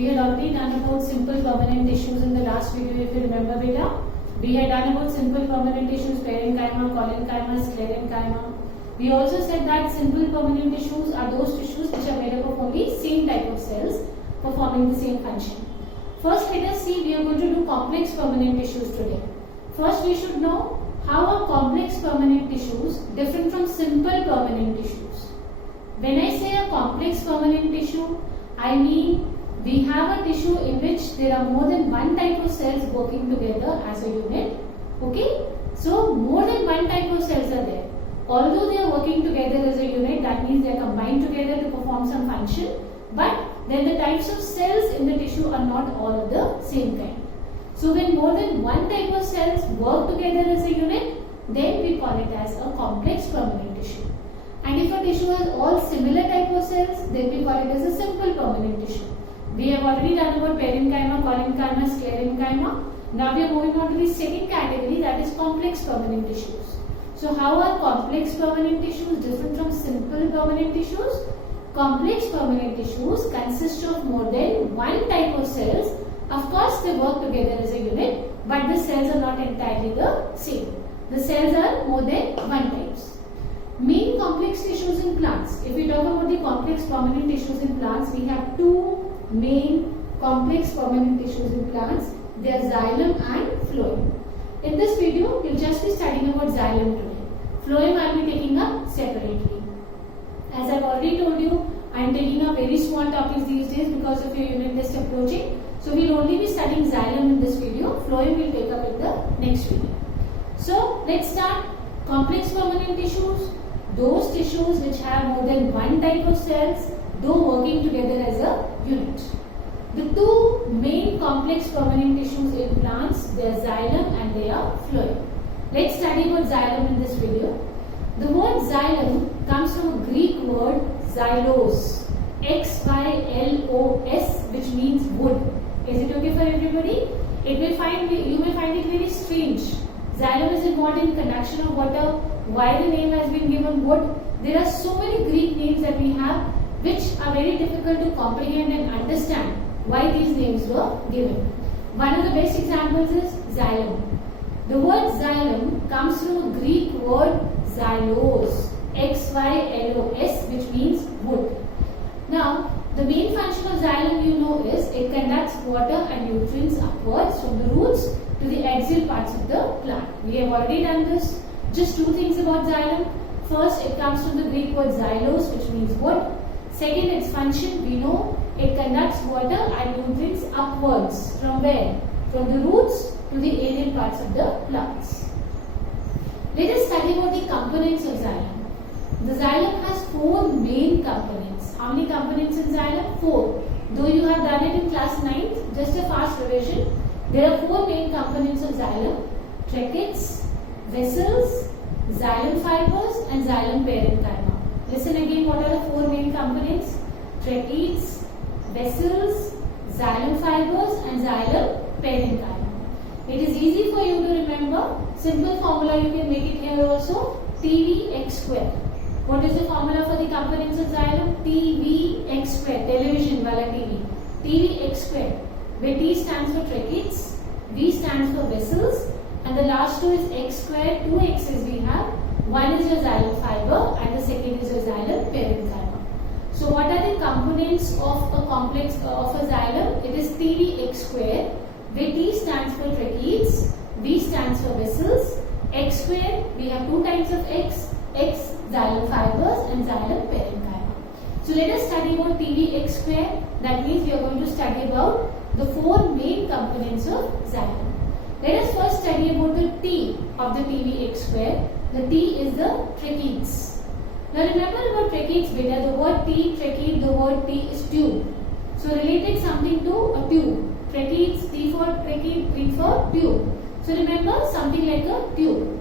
We had already done about simple permanent tissues in the last video, if you remember, beta. We had done about simple permanent tissues, parenchyma, collenchyma, sclerenchyma. We also said that simple permanent tissues are those tissues which are made up of only same type of cells performing the same function. First, let us see, we are going to do complex permanent tissues today. First, we should know how are complex permanent tissues different from simple permanent tissues. When I say a complex permanent tissue, I mean we have a tissue in which there are more than one type of cells working together as a unit. Okay? So, more than one type of cells are there. Although they are working together as a unit, that means they are combined together to perform some function. But then the types of cells in the tissue are not all of the same kind. So, when more than one type of cells work together as a unit, then we call it as a complex permanent tissue. And if a tissue has all similar type of cells, then we call it as a simple permanent tissue. We have already done about parenchyma, collenchyma, sclerenchyma. Now we are moving on to the second category, that is complex permanent tissues. So how are complex permanent tissues different from simple permanent tissues? Complex permanent tissues consist of more than one type of cells. Of course, they work together as a unit, but the cells are not entirely the same. The cells are more than one types. Main complex tissues in plants. If we talk about the complex permanent tissues in plants, we have two main complex permanent tissues in plants. They are xylem and phloem. In this video, we will just be studying about xylem today. Phloem I will be taking up separately. As I have already told you, I am taking up very small topics these days because of your unit test approaching. So we will only be studying xylem in this video. Phloem will take up in the next video. So let's start. Complex permanent tissues. Those tissues which have more than one type of cells, though working together as a unit. The two main complex permanent tissues in plants, they are xylem and they are phloem. Let's study about xylem in this video. The word xylem comes from a Greek word xylos, X-Y-L-O-S, which means wood. Is it okay for everybody? You may find it very strange. Xylem is involved in conduction of water. Why the name has been given wood? There are so many Greek names that we have which are very difficult to comprehend and understand why these names were given. One of the best examples is xylem. The word xylem comes from a Greek word xylos, X-Y-L-O-S, which means wood. Now, the main function of xylem you know is it conducts water and nutrients upwards from the roots to the axial parts of the plant. We have already done this. Just two things about xylem. First, it comes from the Greek word xylos, which means wood. Second, its function, we know it conducts water and nutrients upwards. From where? From the roots to the aerial parts of the plants. Let us study about the components of xylem. The xylem has four main components. How many components in xylem? Four. Though you have done it in class 9th, just a fast revision. There are four main components of xylem: tracheids, vessels, xylem fibers and xylem parenchyma. Listen again, what are the four main components? Tracheids, vessels, xylem fibers and xylem parenchyma. It is easy for you to remember. Simple formula you can make it here also. TVX square. What is the formula for the components of xylem? TVX square. Television wala TV. TVX square. Where T stands for tracheids, V stands for vessels, and the last two is X square. Two X's we have. One is your xylem fiber and the second is your xylem parenchyma. So what are the components of a complex of a xylem? It is TVX square, where T stands for tracheids, V stands for vessels, X square, we have two types of X xylem fibers and xylem parenchyma. So let us study about TVX square. That means we are going to study about the four main components of xylem. Let us first study about the T of the TVX square. The T is the tracheids. Now remember about tracheids beta, the word T, tracheid, the word T is tube. So related something to a tube. Tracheids, T for tracheid, T for tube. So remember something like a tube.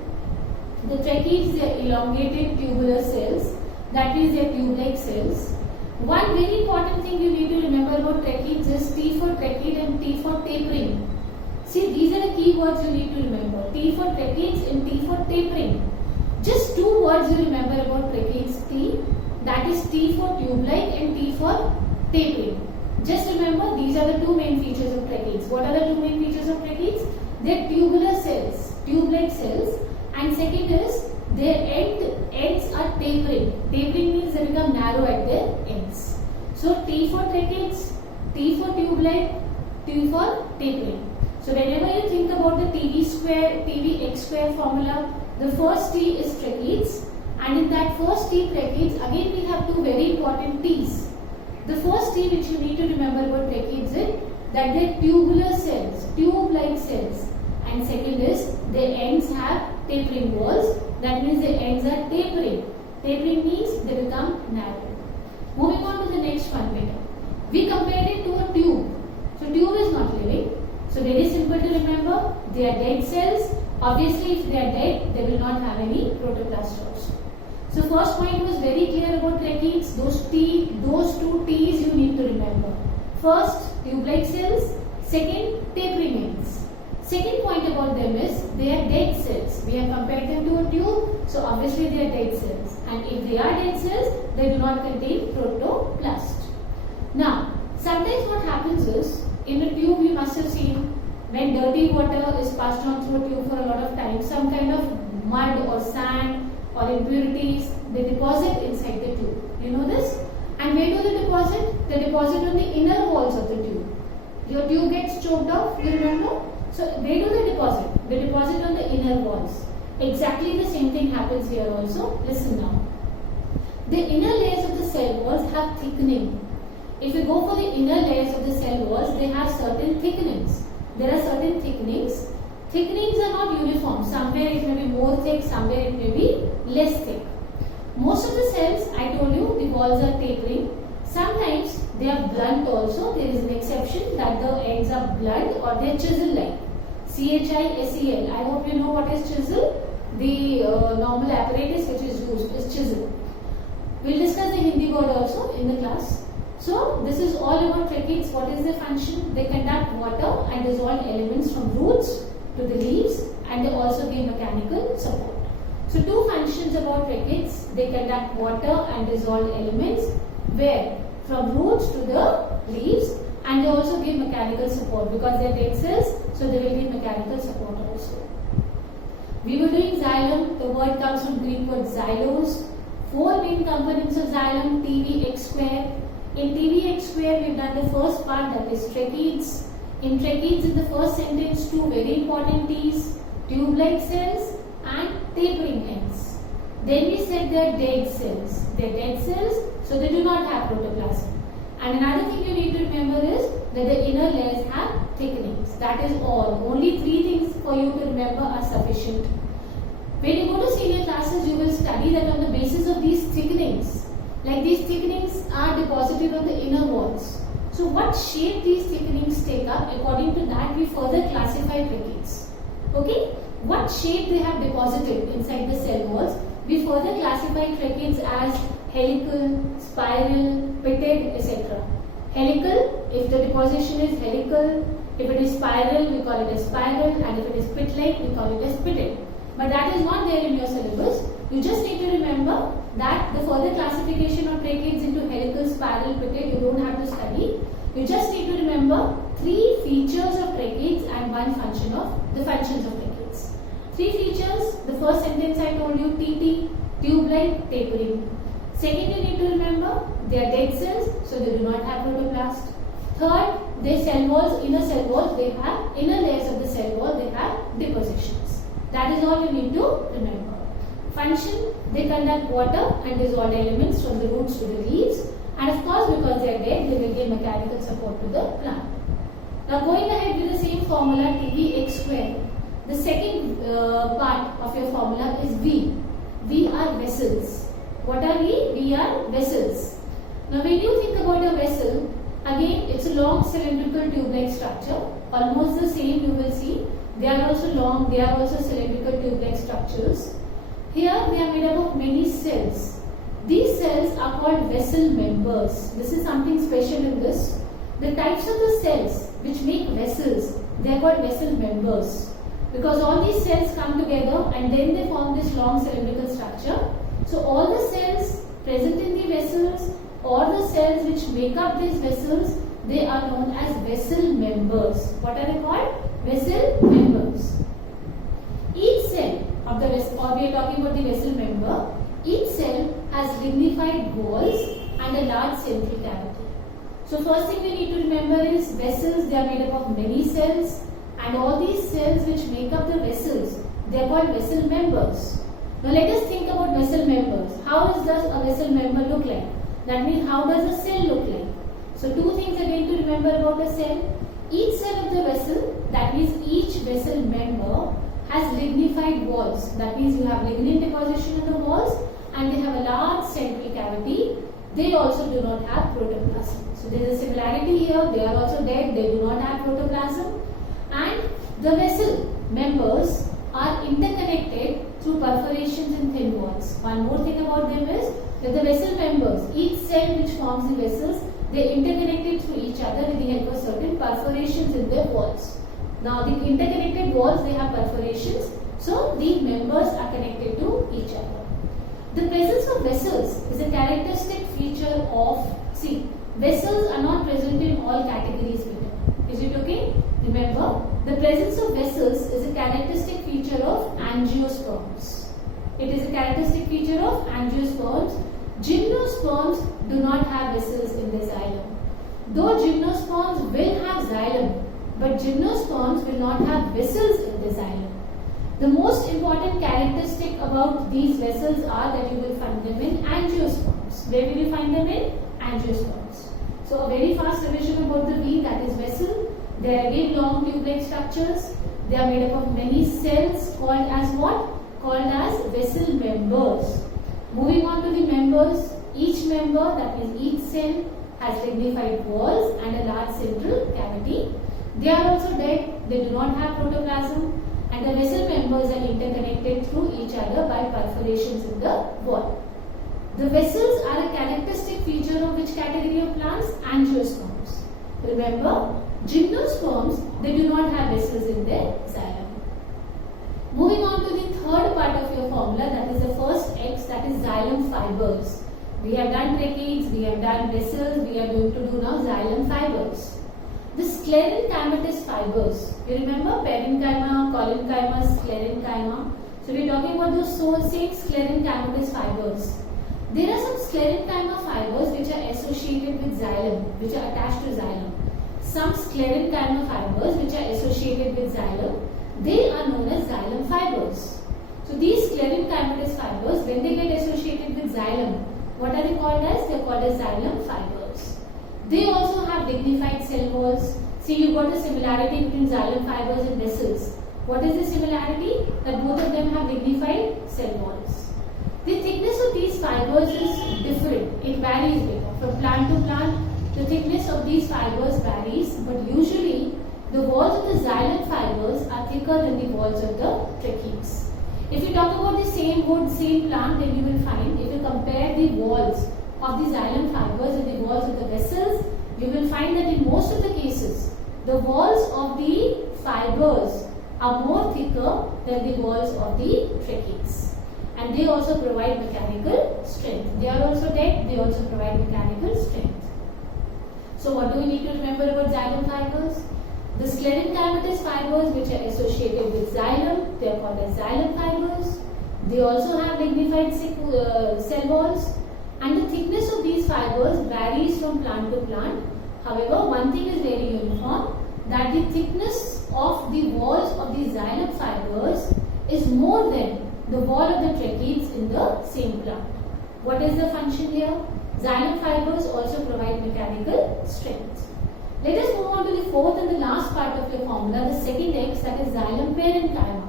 The tracheids, they are elongated tubular cells. That is, they are tube-like cells. One very important thing you need to remember about tracheids is T for tracheid and T for tapering. See, these are the key words you need to remember. T for tracheids and T for tapering. Just two words you remember about tracheids T, that is T for tube-like and T for tapering. Just remember, these are the two main features of tracheids. What are the two main features of tracheids? They're tubular cells, tube-like cells, and second is their ends are tapering. Tapering means they become narrow at their ends. So T for tracheids, T for tube-like, T for tapering. So whenever you think about the TVx square formula, the first T is tracheids, and in that first T tracheids, again we have two very important T's. The first T which you need to remember about tracheids is that they are tubular cells, tube-like cells, and second is their ends have tapering walls. That means their ends are tapering. Tapering means they become narrow. Moving on to the next one better. We compared it to a tube. So tube is not living. So very simple to remember. They are dead cells. Obviously, if they are dead, they will not have any protoplast also. So first point was very clear about tracheids. Those two T's you need to remember. First, tube-like cells. Second, tapering ends. Second point about them is they are dead cells. We have compared them to a tube, so obviously they are dead cells. And if they are dead cells, they do not contain protoplast. Now, sometimes what happens is, in a tube you must have seen, when dirty water is passed on through a tube for a lot of time, some kind of mud or sand or impurities, they deposit inside the tube. You know this? And where do they deposit? They deposit on the inner walls of the tube. Your tube gets choked off, you remember? So where do they deposit? They deposit on the inner walls. Exactly the same thing happens here also. Listen now. The inner layers of the cell walls have thickening. If you go for the inner layers of the cell walls, they have certain thickenings. There are certain thickenings. Thickenings are not uniform. Somewhere it may be more thick, somewhere it may be less thick. Most of the cells, I told you, the walls are tapering. Sometimes they are blunt also. There is an exception that the ends are blunt or they are chisel-like. CHISEL. I hope you know what is chisel. The normal apparatus which is used is chisel. We will discuss the Hindi word also in the class. So this is all about tracheids. What is their function? They conduct water and dissolved elements from roots to the leaves, and they also give mechanical support. So two functions about tracheids. They conduct water and dissolved elements where? From roots to the leaves, and they also give mechanical support because they are dead cells, so they will give mechanical support also. We were doing xylem. The word comes from Greek word xylos. Four main components of xylem: TVx square. In TVx square, we've done the first part, that is tracheids. In tracheids, in the first sentence, two very important T's: tube-like cells and tapering ends. Then we said they are dead cells. They are dead cells, so they do not have protoplasm. And another thing you need to remember is that the inner layers have thickenings. That is all. Only three things for you to remember are sufficient. When you go to senior classes, you will study that on the basis of these thickenings. Like these thickenings are deposited on the inner walls. So what shape these thickenings take up, according to that we further classify tracheids. Okay? What shape they have deposited inside the cell walls, we further classify tracheids as helical, spiral, pitted, etc. Helical, if the deposition is helical, if it is spiral, we call it as spiral, and if it is pit-like, we call it as pitted. But that is not there in your syllabus. You just need to remember that the further classification of tracheids into helical, spiral, pitted, you don't have to study. You just need to remember three features of tracheids and one function of the functions of tracheids. Three features. The first sentence I told you, TT, tube-like, tapering. Second, you need to remember they are dead cells, so they do not have protoplast. Third, their cell walls, inner cell walls, they have inner layers of the cell wall, they have depositions. That is all you need to remember. Function, they conduct water and dissolved elements from the roots to the leaves, and of course because they are dead, they will give mechanical support to the plant. Now going ahead with the same formula, TVx square. The second part of your formula is V. We are vessels. What are we? We are vessels. Now when you think about a vessel, again it's a long cylindrical tube-like structure. Almost the same you will see. They are also long, they are also cylindrical tube-like structures. Here they are made up of many cells. These cells are called vessel members. This is something special in this. The types of the cells which make vessels, they are called vessel members. Because all these cells come together and then they form this long cylindrical structure. So all the cells present in the vessels or the cells which make up these vessels, they are known as vessel members. What are they called? Vessel members. Each cell of the vessel, or we are talking about the vessel member, each cell has lignified walls and a large central cavity. So first thing we need to remember is vessels, they are made up of many cells, and all these cells which make up the vessels, they are called vessel members. Now let us think about vessel members. How does a vessel member look like? That means how does a cell look like? So two things again to remember about a cell. Each cell of the vessel, that means each vessel member, has lignified walls. That means you have lignin deposition in the walls and they have a large central cavity. They also do not have protoplasm. So there is a similarity here. They are also dead. They do not have protoplasm. And the vessel members are interconnected through perforations in thin walls. One more thing about them is that the vessel members, each cell which forms the vessels, they interconnected through each other with the help of certain perforations in their walls. Now the interconnected walls, they have perforations, so the members are connected to each other. The presence of vessels is a characteristic feature of, see, vessels are not present in all categories within. Is it okay? Remember, the presence of vessels is a characteristic feature of angiosperms. It is a characteristic feature of angiosperms. Gymnosperms do not have vessels in their xylem. Though gymnosperms will have xylem, but gymnosperms will not have vessels in the xylem. The most important characteristic about these vessels are that you will find them in angiosperms. Where will you find them in? Angiosperms. So a very fast revision about the V, that is vessel. They are again long tube-like structures. They are made up of many cells called as what? Called as vessel members. Moving on to the members, each member, that means each cell, has lignified walls and a large central cavity. They are also dead, they do not have protoplasm, and the vessel members are interconnected through each other by perforations in the wall. The vessels are a characteristic feature of which category of plants? Angiosperms. Remember, gymnosperms, they do not have vessels in their xylem. Moving on to the third part of your formula, that is the first X, that is xylem fibers. We have done tracheids, we have done vessels, we are going to do now xylem fibers. The sclerenchymatous fibers, you remember parenchyma, collenchyma, sclerenchyma. So we are talking about those same sclerenchymatous fibers. There are some sclerenchyma fibers which are associated with xylem, which are attached to xylem. Some sclerenchyma fibers which are associated with xylem, they are known as xylem fibers. So these sclerenchymatous fibers, when they get associated with xylem, what are they called as? They are called as xylem fibers. They also have lignified cell walls. See, you got a similarity between xylem fibers and vessels. What is the similarity? That both of them have lignified cell walls. The thickness of these fibers is different. It varies from plant to plant. The thickness of these fibers varies, but usually the walls of the xylem fibers are thicker than the walls of the tracheids. If you talk about the same wood, same plant, then you will find, if you compare the walls of the xylem fibers and the walls of the vessels, you will find that in most of the cases, the walls of the fibers are more thicker than the walls of the tracheids. And they also provide mechanical strength. They are also dead, they also provide mechanical strength. So what do we need to remember about xylem fibers? The sclerenchymatous fibers which are associated with xylem, they are called as xylem fibers. They also have lignified cell walls, and the thickness of these fibers varies from plant to plant. However, one thing is very uniform, that the thickness of the walls of the xylem fibers is more than the wall of the tracheids in the same plant. What is the function here? Xylem fibers also provide mechanical strength. Let us move on to the fourth and the last part of your formula, the second X, that is xylem parenchyma.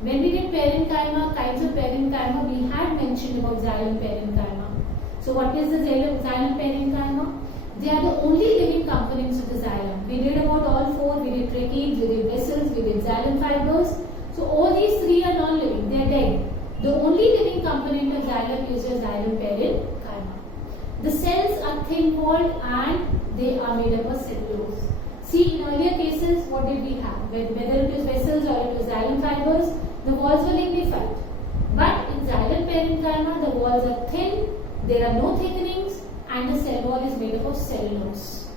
When we did parenchyma, kinds of parenchyma, we had mentioned about xylem parenchyma. So what is the xylem parenchyma? They are the only living components of the xylem. We did about all four. We did tracheids, we did vessels, we did xylem fibers. So all these three are non-living, they are dead. The only living component of xylem is your xylem parenchyma. The cells are thin-walled and they are made up of cellulose. See, in earlier cases, what did we have? Whether it was vessels or it was xylem fibers, the walls were lignified. But in xylem parenchyma, the walls are thin, there are no thickenings, and the cell wall is made up of cellulose.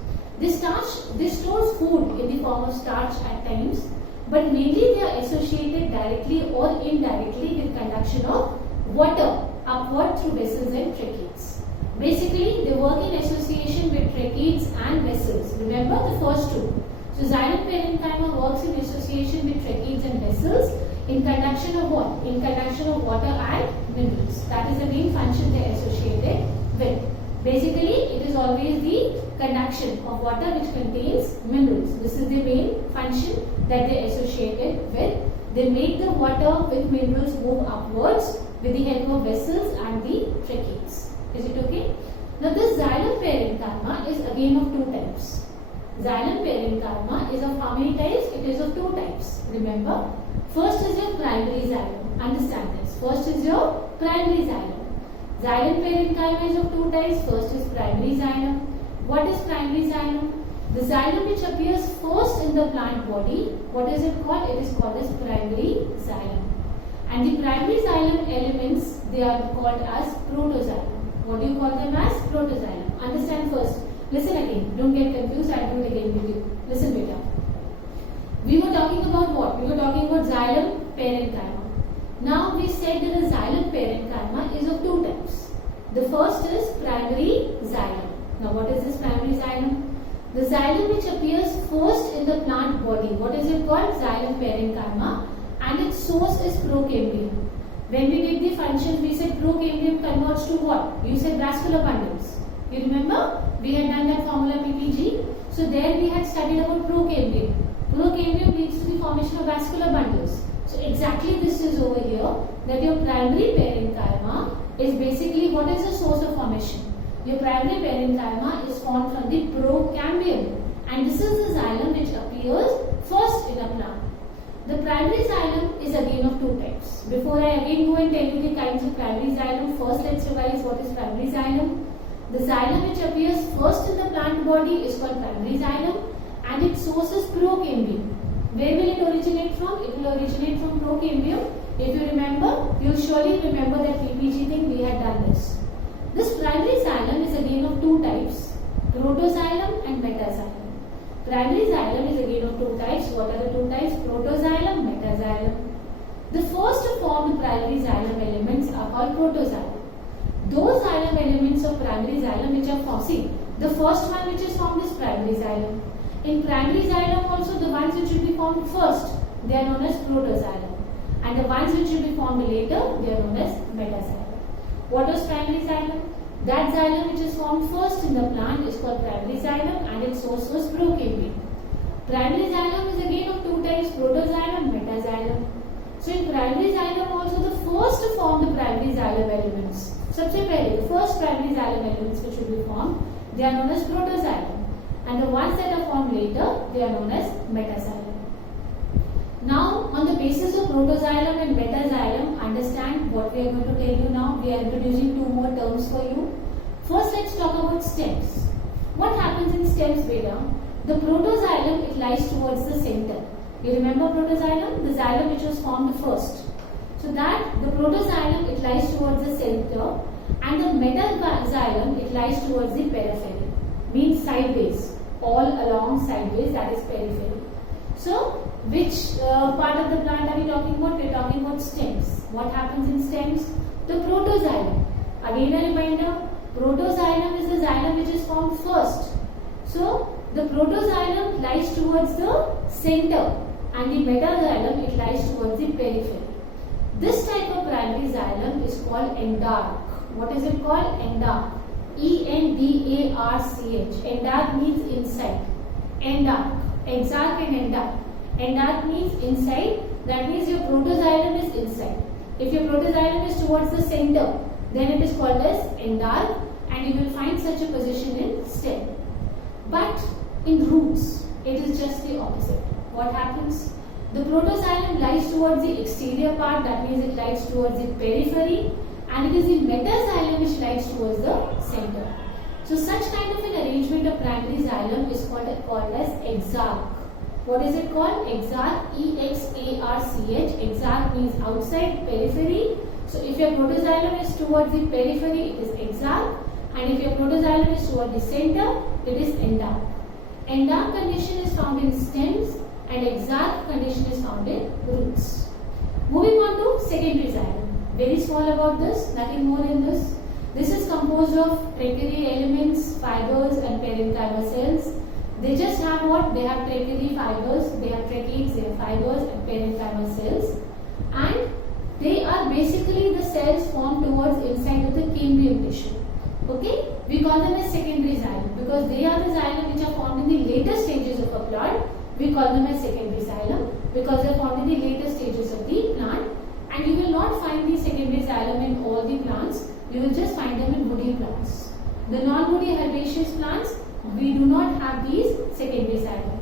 This stores food in the form of starch at times, but mainly they are associated directly or indirectly with conduction of water upward through vessels and tracheids. Basically, they work in association with tracheids and vessels. Remember the first two. So xylem parenchyma works in association with tracheids and vessels in conduction of what? In conduction of water and minerals. That is the main function they are associated with. Basically, it is always the conduction of water which contains minerals. This is the main function that they are associated with. They make the water with minerals move upwards with the help of vessels and the tracheids. Is it okay? Now this xylem parenchyma is again of two types. Xylem parenchyma is of how many types? It is of two types. Remember, first is your primary xylem. Understand this. First is your primary xylem. Xylem parenchyma is of two types. First is primary xylem. What is primary xylem? The xylem which appears first in the plant body. What is it called? It is called as primary xylem. And the primary xylem elements, they are called as protoxylem. What do you call them as? Protoxylem. Understand first. Listen again. Don't get confused. I'll do it again with you. Listen beta. We were talking about what? We were talking about xylem parenchyma. Now we said that the xylem parenchyma is of two types. The first is primary xylem. Now what is this primary xylem? The xylem which appears first in the plant body. What is it called? Xylem parenchyma. And its source is procambium. When we did the functions, we said procambium converts to what? You said vascular bundles. You remember? We had done that formula PPG. So there we had studied about procambium. Procambium leads to the formation of vascular bundles. So exactly this is over here, that your primary parenchyma is basically what is the source of formation? Your primary parenchyma is formed from the procambium, and this is the xylem which appears first in a plant. The primary xylem is again of two types. Before I again go and tell you the kinds of primary xylem, first let's revise what is primary xylem. The xylem which appears first in the plant body is called primary xylem, and its source is procambium. Where will it originate from? It will originate from procambium. If you remember, you will surely remember that PPG thing, we had done this. This primary xylem is again of two types, protoxylem and metaxylem. Primary xylem is again of two types. What are the two types? Protoxylem, metaxylem. The first to form the primary xylem elements are called protoxylem. Those xylem elements of primary xylem which are formed, see, the first one which is formed is primary xylem. In primary xylem also, the ones which will be formed first, they are known as protoxylem. And the ones which will be formed later, they are known as metaxylem. What was primary xylem? That xylem which is formed first in the plant is called primary xylem, and its source was procambium. Primary xylem is again of two types, protoxylem, metaxylem. So in primary xylem also, the first to form the primary xylem elements, सबसे पहले the first primary xylem elements which will be formed, they are known as protoxylem. And the ones that are formed later, they are known as metaxylem. Now, on the basis of protoxylem and metaxylem, understand what we are going to tell you now. We are introducing two more terms for you. First, let's talk about stems. What happens in stems, beta? The protoxylem, it lies towards the center. You remember protoxylem? The xylem which was formed first. So that, the protoxylem, it lies towards the center, and the metaxylem, it lies towards the periphery. Means sideways, all along sideways, that is periphery. So, which part of the plant are we talking about? We are talking about stems. What happens in stems? The protoxylem. Again a reminder, protoxylem is the xylem which is formed first. So, the protoxylem lies towards the center, and the metaxylem, it lies towards the periphery. This type of primary xylem is called endarch. What is it called? Endarch. E-N-D-A-R-C-H. Endarch means inside. Endarch. Exarch and endarch. Endarch means inside. That means your protoxylem is inside. If your protoxylem is towards the center, then it is called as endarch, and you will find such a position in stem. But in roots, it is just the opposite. What happens? The protoxylem lies towards the exterior part, that means it lies towards the periphery, and it is the metaxylem which lies towards the center. So such kind of an arrangement of primary xylem is called as exarch. What is it called? Exarch, E-X-A-R-C-H. Exarch means outside, periphery. So if your protoxylem is towards the periphery, it is exarch, and if your protoxylem is towards the center, it is endarch. Endark condition is found in stems and exarch condition is found in roots. Moving on to secondary xylem. Very small about this, nothing more in this. This is composed of tertiary elements, fibers and parenchyma cells. They just have what? They have tertiary fibers, they have tracheids, they have fibers and parenchyma cells. And they are basically the cells formed towards inside of the cambium tissue. Okay? We call them as secondary xylem because they are the xylem which are formed in the later stages of a plant. We call them as secondary xylem because they are formed in the later stages of the plant. And you will not find the secondary xylem in all the plants. You will just find them in woody plants. The non-woody herbaceous plants, we do not have these secondary xylem.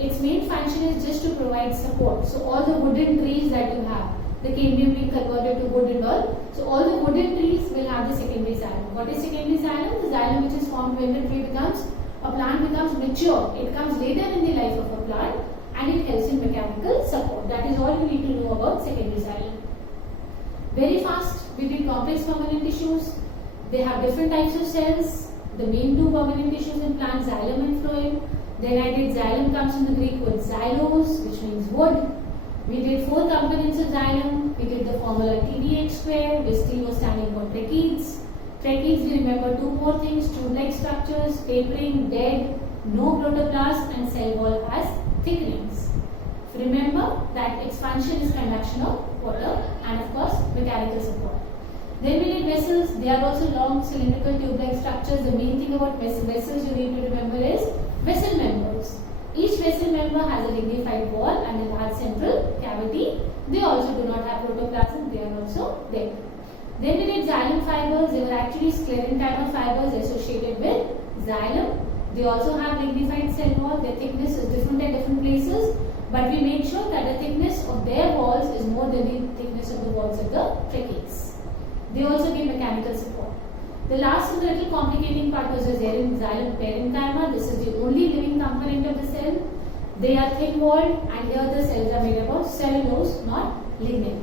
Its main function is just to provide support. So all the wooden trees that you have, the cambium being converted to wood and all. So all the wooden trees will have the secondary xylem. What is secondary xylem? The xylem which is formed when the tree becomes, a plant becomes mature. It comes later in the life of a plant and it helps in mechanical support. That is all you need to know about secondary xylem. Very fast, we did complex permanent tissues. They have different types of cells. The main two permanent tissues in plants, xylem and phloem. Then I did xylem comes from the Greek word xylos, which means wood. We did 4 components of xylem. We did the formula TDH square, which T was standing for tracheids. Tracheids, we remember 2 more things, tube-like structures, tapering, dead, no protoplast and cell wall has thickenings. Remember that its function is conduction of water and of course mechanical support. Then we did vessels. They are also long cylindrical tube-like structures. The main thing about vessels you need to remember is vessel members. Each vessel member has a lignified wall and a large central cavity. They also do not have protoplasm. They are also dead. Then we did xylem fibers. They were actually sclerenchyma fibers associated with xylem. They also have lignified cell wall. Their thickness is different at different places. But we make sure that the thickness of their walls is more than the thickness of the walls of the tracheids. They also give mechanical support. The last and the little complicating part was there in xylem parenchyma. This is the only living component of the cell. They are thin-walled and here the cells are made up of cellulose, not lignin.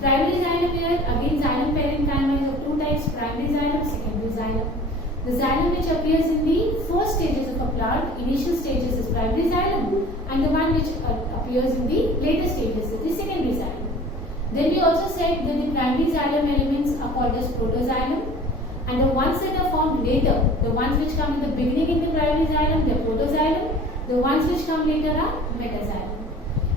Primary xylem here, again xylem parenchyma is of 2 types, primary xylem, secondary xylem. The xylem which appears in the first stages of a plant, initial stages is primary xylem and the one which appears in the later stages is the secondary xylem. Then we also said that the primary xylem elements are called as protoxylem and the ones that are formed later, the ones which come in the beginning in the primary xylem, they are protoxylem, the ones which come later are metaxylem.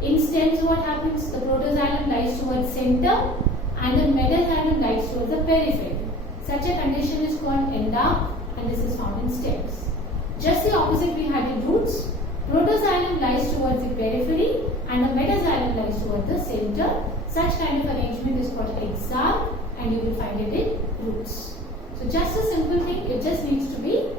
In stems what happens, the protoxylem lies towards center and the metaxylem lies towards the periphery. Such a condition is called endark and this is found in stems. Just the opposite we had in roots. Protoxylem lies towards the periphery and the metaxylem lies towards the center. Such kind of arrangement is called exarch and you will find it in roots. So just a simple thing, it just needs to be